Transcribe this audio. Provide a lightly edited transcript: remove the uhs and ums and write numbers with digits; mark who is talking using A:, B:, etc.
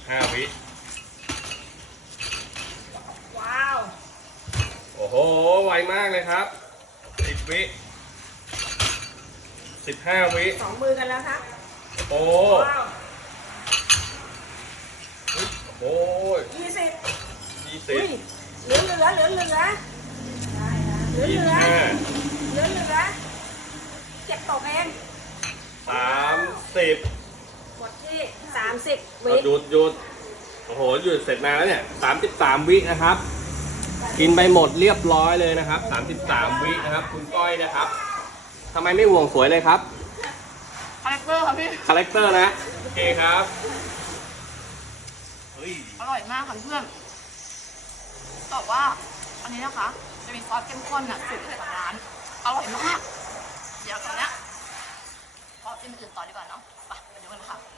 A: 15 วิ
B: ว้าว
A: โอ้โหไวมากเลยครับ10 วิ15 วิ
B: 2 มือกันแล้วครับ
A: โอ้
B: ว้าว
A: โอ้
B: 20
A: 20
B: เหลือเก็บตกเอง
A: 30
B: หมดที่30 วิ
A: หยุดโอ้โหหยุดเสร็จมาแล้วเนี่ย33 วินะครับ กินไปหมดเรียบร้อยเลยนะครับ33 วินะครับคุณก้อยนะครับทำไมไม่ห่วงสวยเลยครับ
B: คาแรคเตอร์ครับพี่
A: คาแรคเตอร์นะโอเคครับ
B: อร่อยมากค่ะเพื่อนแต่ว่าอันนี้นะคะจะมีซอสเข้มข้นสูตรพิเศษของร้านอร่อยมากเดี๋ยวตอนนี้ขอกินอื่นต่อดีกว่าเนาะไปดูกันค่ะ